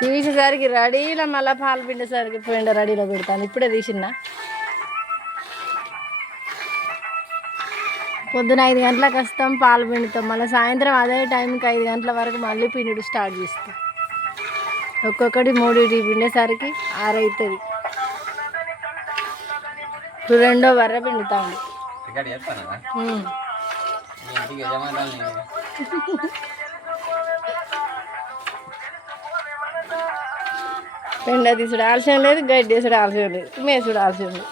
తీసేసరికి రెడీలో మళ్ళీ పాలు పిండేసరికి పోయిండ రెడీలో పెడతాను. ఇప్పుడే తీసినా. పొద్దున 5 గంటలకు వస్తాం, పాలు పిండుతాం. మళ్ళీ సాయంత్రం అదే టైంకి 5 గంటల వరకు మళ్ళీ పిండుడు స్టార్ట్ చేస్తాం. ఒక్కొక్కటి 3 పిండేసరికి 6 అవుతుంది. ఇప్పుడు 2వ వర్ర పిండుతాండి. పెండ తీసుడు ఆలస్యం లేదు, గడ్డి వేసుడు ఆలస్యం లేదు, మేసుడు ఆలస్యం లేదు.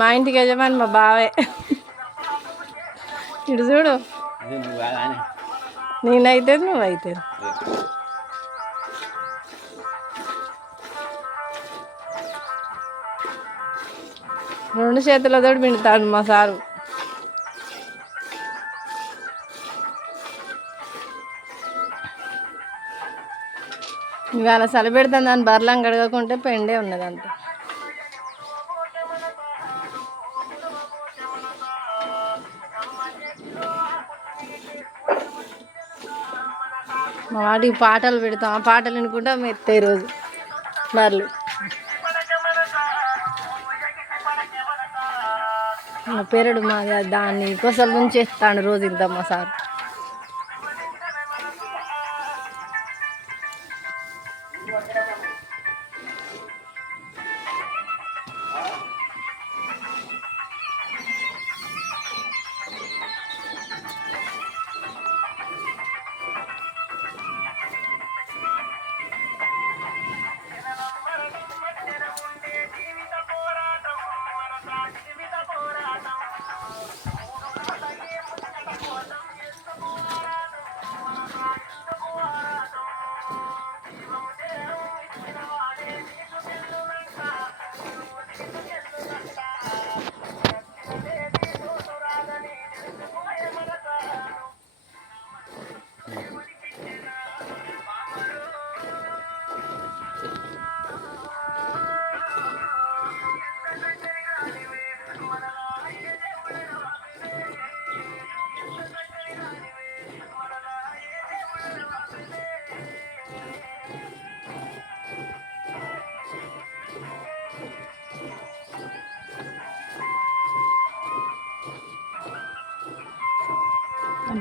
మా ఇంటికి యజమాని మా బావే. ఇటు చూడు, నేనైతే నువ్వైతే. రెండు చేతులతో పిండుతాడు మా సారు. ఇవాళ చలి పెడుతుంది, దాన్ని బర్లం గడగకుంటే పెండే ఉన్నది అంత. మా వాటికి పాటలు పెడతాం, ఆ పాటలు వినుకుంటా మెత్తాయి రోజు బర్లు. మా పేరుడు మా దాన్ని కొసల నుంచి చేస్తాడు రోజు ఇంత మా సార్.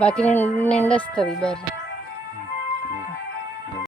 బాకీ నిండొస్తుంది బర్రె.